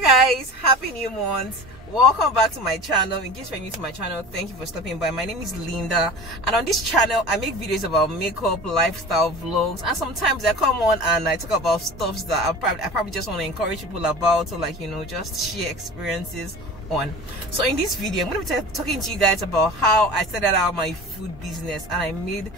Hi guys, happy new month. Welcome back to my channel. In case you're new to my channel, thank you for stopping by. My name is Linda, and on this channel I make videos about makeup, lifestyle vlogs, and sometimes I come on and I talk about stuff that I probably just want to encourage people about, or just share experiences on. So in this video I'm going to be talking to you guys about how I started out my food business, and I made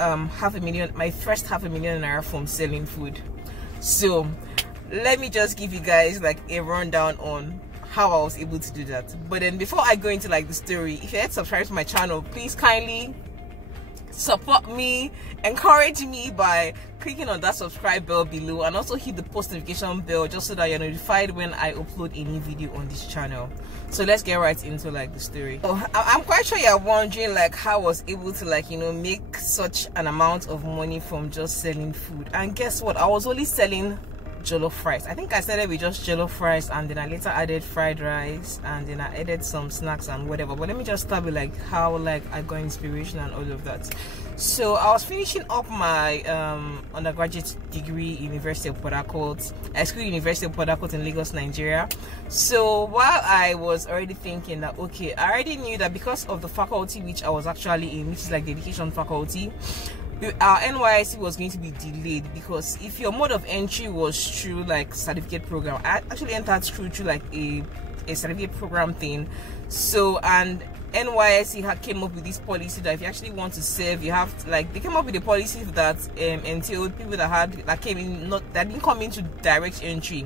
my first $500,000 Naira from selling food. So let me just give you guys a rundown on how I was able to do that. But then before I go into the story, if you're yet subscribed to my channel, please kindly support me, encourage me by clicking on that subscribe bell below, and also hit the post notification bell just so that you're notified when I upload a new video on this channel. So let's get right into the story. So I'm quite sure you're wondering how I was able to make such an amount of money from just selling food. And guess what? I was only selling jollof rice. I think I started with just jollof rice, and then I later added fried rice, and then I added some snacks and whatever. But let me just start with how I got inspiration and all of that. So I was finishing up my undergraduate degree, University of Port Harcourt, University of Port Harcourt in Lagos, Nigeria. So while I was already thinking that, okay, I already knew that because of the faculty which I was actually in, which is the education faculty, our NYSC was going to be delayed, because if your mode of entry was through certificate program, I actually entered through a certificate program thing. So, and NYSC came up with this policy that if you actually want to serve, you have to, they came up with a policy that entailed people that didn't come into direct entry.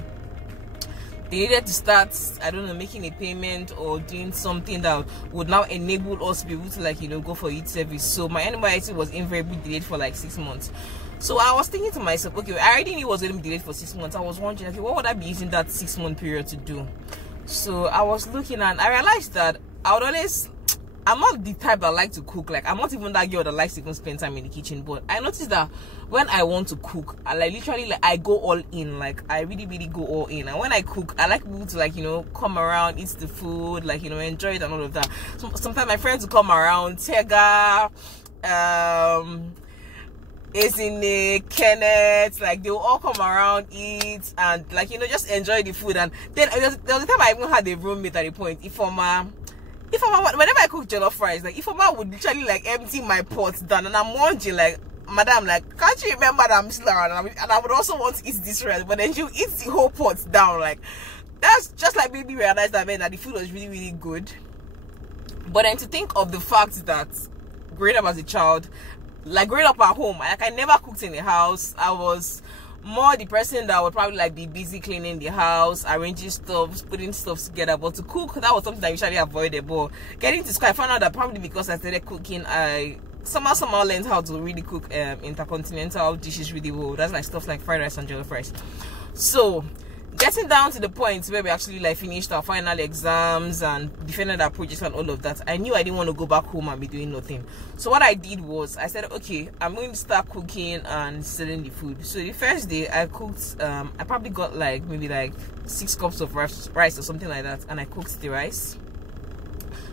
They needed to start, I don't know, making a payment or doing something that would now enable us to be able to go for youth service. So my NYSC was invariably delayed for 6 months. So I was thinking to myself, okay, I already knew it was going to be delayed for 6 months. I was wondering, okay, what would I be using that 6-month period to do? So I was looking, and I realized that I'm not the type that like to cook. I'm not even that girl that likes to even spend time in the kitchen. But I noticed that when I want to cook, I literally I go all in. I really go all in. And when I cook, I like people to come around, eat the food, enjoy it and all of that. So sometimes my friends will come around, Tega, Ezine, Kenneth, they will all come around, eat, and just enjoy the food. And then there was a time I even had a roommate at a point. Whenever I cook jollof rice, Ifoma would literally empty my pot down, and I'm wondering madam, can't you remember that I'm still around, and I would also want to eat this rice, but then you eat the whole pot down. That's just made me realize that the food was really good. But then to think of the fact that growing up as a child, growing up at home, I never cooked in the house. I was more the person that would probably be busy cleaning the house, arranging stuff, putting stuff together. But to cook, that was something I usually avoided. But getting to school, I found out that probably because I started cooking, I somehow learned how to really cook intercontinental dishes really well. That's stuff like fried rice and jollof rice. So getting down to the point where we actually finished our final exams and defended our projects and all of that, I knew I didn't want to go back home and be doing nothing. So what I did was I said, okay, I'm going to start cooking and selling the food. So the first day I cooked, I probably got maybe 6 cups of rice or something like that, and I cooked the rice.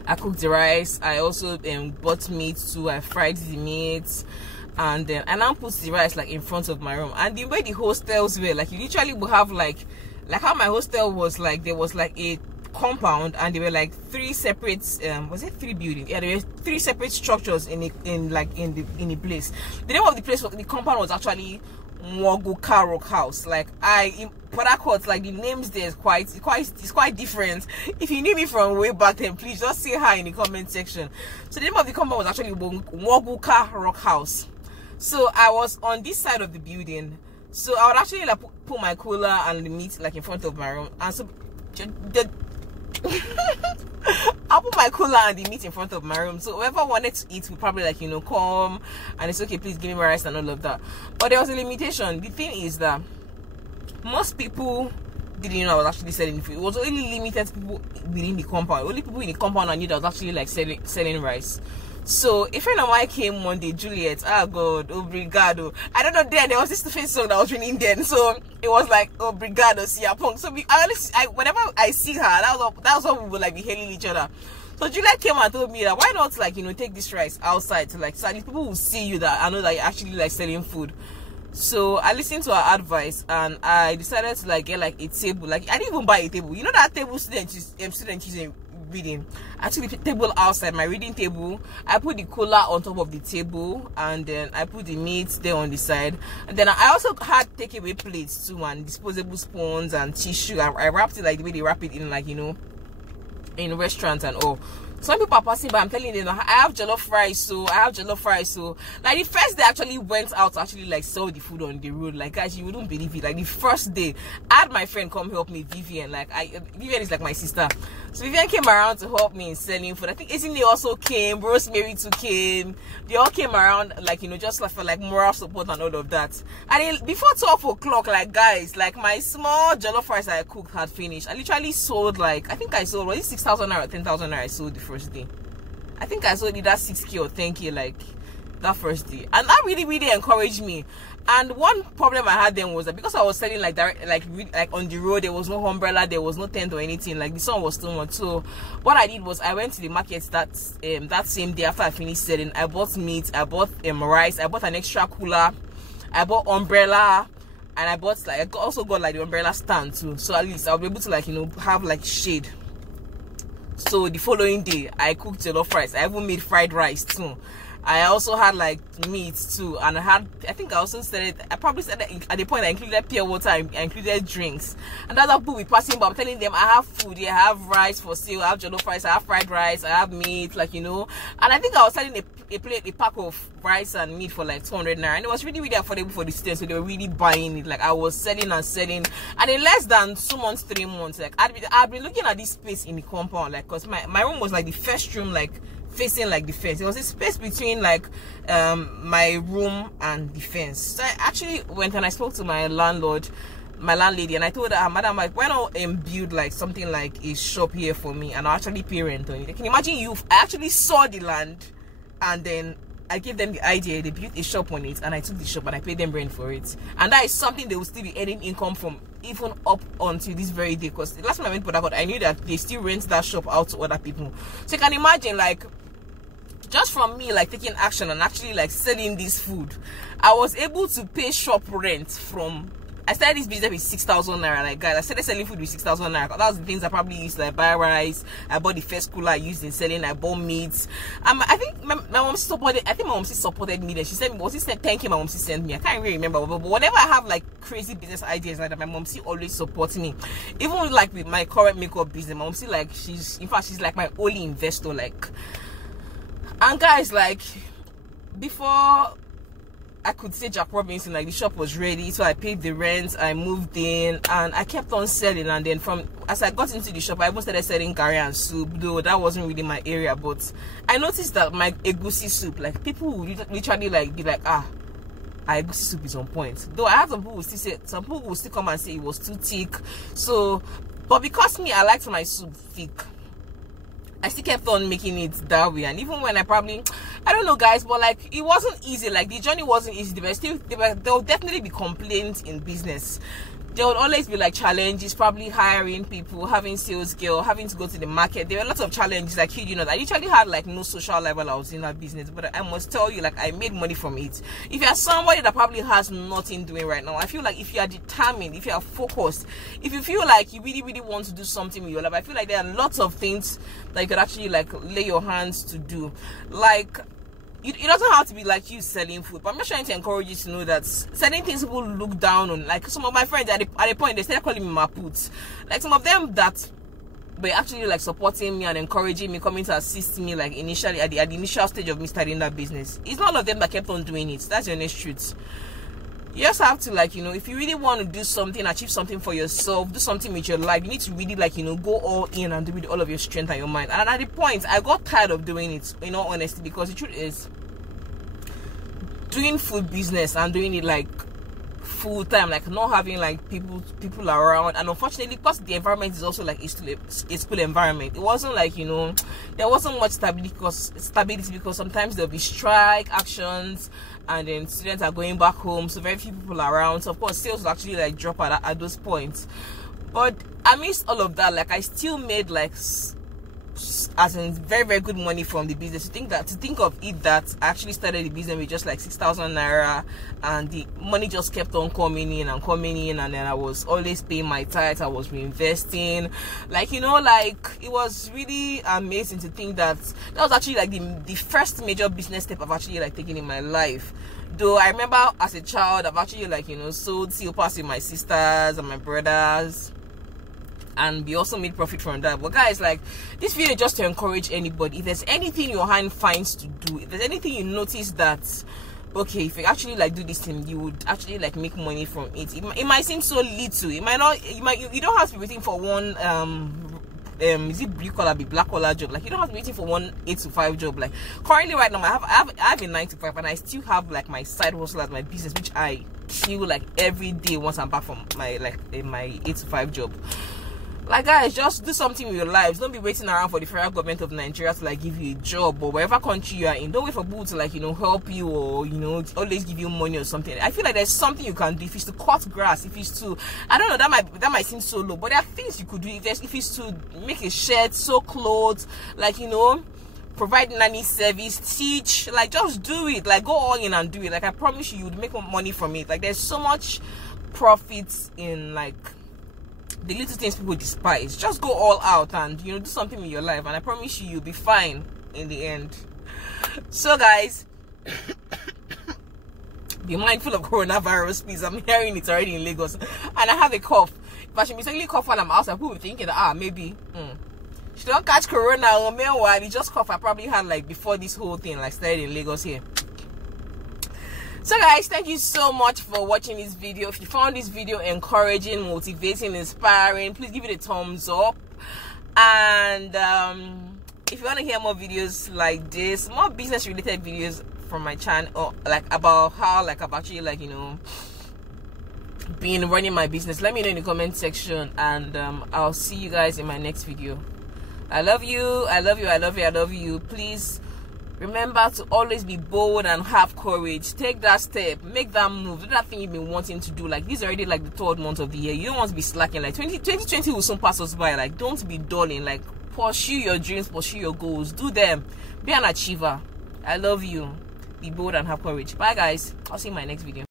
I also bought meat too. I fried the meat, and then I now put the rice in front of my room. And the way the hostels were, you literally would have how my hostel was, there was a compound, and there were 3 separate was it 3 buildings? Yeah, there were 3 separate structures in the place. The name of the compound was actually Mwoguka Rock House. In Port Harcourt, the names there is quite different. If you knew me from way back then, please just say hi in the comment section. So the name of the compound was actually Mwoguka Rock House. So I was on this side of the building. So I would actually put my cooler and the meat in front of my room, and so I'll put my cooler and the meat in front of my room. So whoever wanted to eat would probably come, and it's okay, please give me my rice and all of that. But there was a limitation. The thing is that most people didn't know I was actually selling food. It was only limited people within the compound. Only people in the compound I knew that I was actually selling rice. So a friend of mine came one day, Juliet. Oh God, obrigado. I don't know, then there was this face song that was ringing then, so it was obrigado, siapong. So whenever I see her, that was what we would be hailing each other. So Juliet came and told me that why not take this rice outside to so at least people will see you, that I know that you're actually selling food. So I listened to her advice and I decided to like get like a table. Like I didn't even buy a table. You know that table student using reading? Actually, table outside, my reading table. I put the cooler on top of the table, and then I put the meat there on the side. And then I also had takeaway plates too, and disposable spoons and tissue. I wrapped it like the way they wrap it in, like, you know, in restaurants and all. Some people are passing by, I'm telling them, I have jollof rice, so like the first day I actually went out to actually like sell the food on the road. Like, guys, you wouldn't believe it. Like the first day I had my friend come help me, Vivian. Like Vivian is like my sister, so Vivian came around to help me in selling food. I think Isn't also came, Rosemary too came. They all came around, like, you know, just like for like moral support and all of that. And then before 12 o'clock, like, guys, like my small jollof rice I cooked had finished. I literally sold, like, I think I sold, was it 6,000 or 10,000 I sold the first day. I think I sold it that 6K or 10K like that first day, and that really encouraged me. And one problem I had then was that because I was selling like direct, like on the road, there was no umbrella, there was no tent or anything, like the sun was still on. So what I did was I went to the market that same day after I finished selling. I bought meat, I bought rice, I bought an extra cooler, I bought umbrella, and I bought like, I also got like the umbrella stand too, so at least I'll be able to, like, you know, have like shade. So the following day I cooked jollof rice. I even made fried rice too. I also had like meat too, and I think I also said it. I probably said that at the point I included pure water, I included drinks. And other people be passing by, I'm telling them I have food here, I have rice for sale, I have jollof rice, I have fried rice, I have meat, like, you know. And I think I was selling a pack of rice and meat for like 200 naira, and it was really affordable for the students, so they were really buying it. Like I was selling, and in less than 2 months, 3 months, like I'd been looking at this space in the compound, like, because my room was like the first room, like facing like the fence. It was a space between like my room and the fence. So I actually went and I spoke to my landlady, and I told her, madam, like, why not build like something like a shop here for me, and I'll actually pay rent on it. Can you imagine? I actually saw the land, and then I gave them the idea, they built a shop on it, and I took the shop and I paid them rent for it. And that is something they will still be earning income from even up until this very day, because the last time I went to Port Harcourt, I knew that they still rent that shop out to other people. So you can imagine, like, just from me like taking action and actually like selling this food, I was able to pay shop rent from, I started this business with 6,000 naira. Like, guys, I started selling food with 6,000 naira. That was the things I probably used. Like, buy rice, I bought the first cooler I used in selling, I bought meats. I think my mom supported. I think my mom supported me. Then she said, "Was it sent? Thank you, my mom sent me." I can't really remember, but whenever I have like crazy business ideas like that, my mom always supports me. Even like with my current makeup business, my mom like she's like my only investor. Like, and guys, like, before I could say Jack Robinson, like, the shop was ready, so I paid the rent, I moved in, and I kept on selling. And then as I got into the shop, I even started selling curry and soup, though that wasn't really my area. But I noticed that my egusi soup, like, people would literally like be like, our egusi soup is on point. Though I have some people will still come and say it was too thick. So, but because me, I liked my soup thick, I still kept on making it that way. And even when I don't know, guys, but like, it wasn't easy. Like, the journey wasn't easy. There will definitely be complaints in business. There would always be like challenges, probably hiring people, having sales girl, having to go to the market. There were lots of challenges. Like, you know, I literally had like no social life while I was in that business. But I must tell you, like, I made money from it. If you are somebody that probably has nothing doing right now, I feel like if you are determined, if you are focused, if you feel like you really want to do something with your life, I feel like there are lots of things that you could actually like lay your hands to do. Like, it doesn't have to be like you selling food, but I'm just trying to encourage you to know that certain things people look down on. Like, some of my friends at the point, they started calling me Maput. Like, some of them that were actually like supporting me and encouraging me, coming to assist me, like, initially at the initial stage of me starting that business. It's not all of them that kept on doing it. That's the honest truth. You just have to, like, you know, if you really want to do something, achieve something for yourself, do something with your life, you need to really, like, you know, go all in and do it with all of your strength and your mind. And at the point, I got tired of doing it, in all honesty, because the truth is, doing food business and doing it like full time, like not having like people around, and unfortunately, because the environment is also like a school environment, it wasn't like, you know, there wasn't much stability because sometimes there'll be strike actions, and then students are going back home, so very few people around. So of course, sales will actually like drop at those points. But amidst all of that, like, I still made like as in very, very good money from the business. To think of it that I actually started the business with just like 6,000 naira, and the money just kept on coming in, and then I was always paying my tithes. I was reinvesting, like, you know, like, it was really amazing to think that was actually like the first major business step I've actually like taken in my life. Though I remember as a child, I've actually like, you know, sold silpas with my sisters and my brothers, and we also made profit from that. But guys, like, this video is just to encourage anybody. If there's anything your hand finds to do, if there's anything you notice that, okay, if you actually like do this thing, you would actually like make money from it. It might seem so little. It might not. You don't have to be waiting for one is it blue collar, be black collar job. Like, you don't have to be waiting for one 8 to 5 job. Like, currently right now I have a 9 to 5, and I still have like my side hustle as my business, which I kill like every day once I'm back from my my 8 to 5 job. Like, guys, just do something with your lives. Don't be waiting around for the federal government of Nigeria to like give you a job, or whatever country you are in. Don't wait for people to like, you know, help you, or, you know, always give you money or something. I feel like there's something you can do. If it's to cut grass, if it's to, I don't know, that might seem so low, but there are things you could do. If it's to make a shed, sew clothes, like, you know, provide nanny service, teach, like, just do it. Like, go all in and do it. Like, I promise you would make more money from it. Like, there's so much profits in like the little things people despise. Just go all out and, you know, do something with your life, and I promise you, you'll be fine in the end. So guys, be mindful of coronavirus, please. I'm hearing it already in Lagos, and I have a cough. If I should mistakenly cough while I'm outside, people will be thinking that, maybe she don't catch corona, or meanwhile it just cough I probably had like before this whole thing like started in Lagos here. So guys, thank you so much for watching this video. If you found this video encouraging, motivating, inspiring, please give it a thumbs up. And if you want to hear more videos like this, more business related videos from my channel, or like about how like I've actually like, you know, been running my business, let me know in the comment section, and I'll see you guys in my next video. I love you, I love you, I love you, I love you. Please remember to always be bold and have courage. Take that step, make that move, do that thing you've been wanting to do. Like, this is already like the 3rd month of the year. You don't want to be slacking. Like, 2020 will soon pass us by. Like, don't be dulling. Like, pursue your dreams, pursue your goals, do them, be an achiever. I love you. Be bold and have courage. Bye guys, I'll see you in my next video.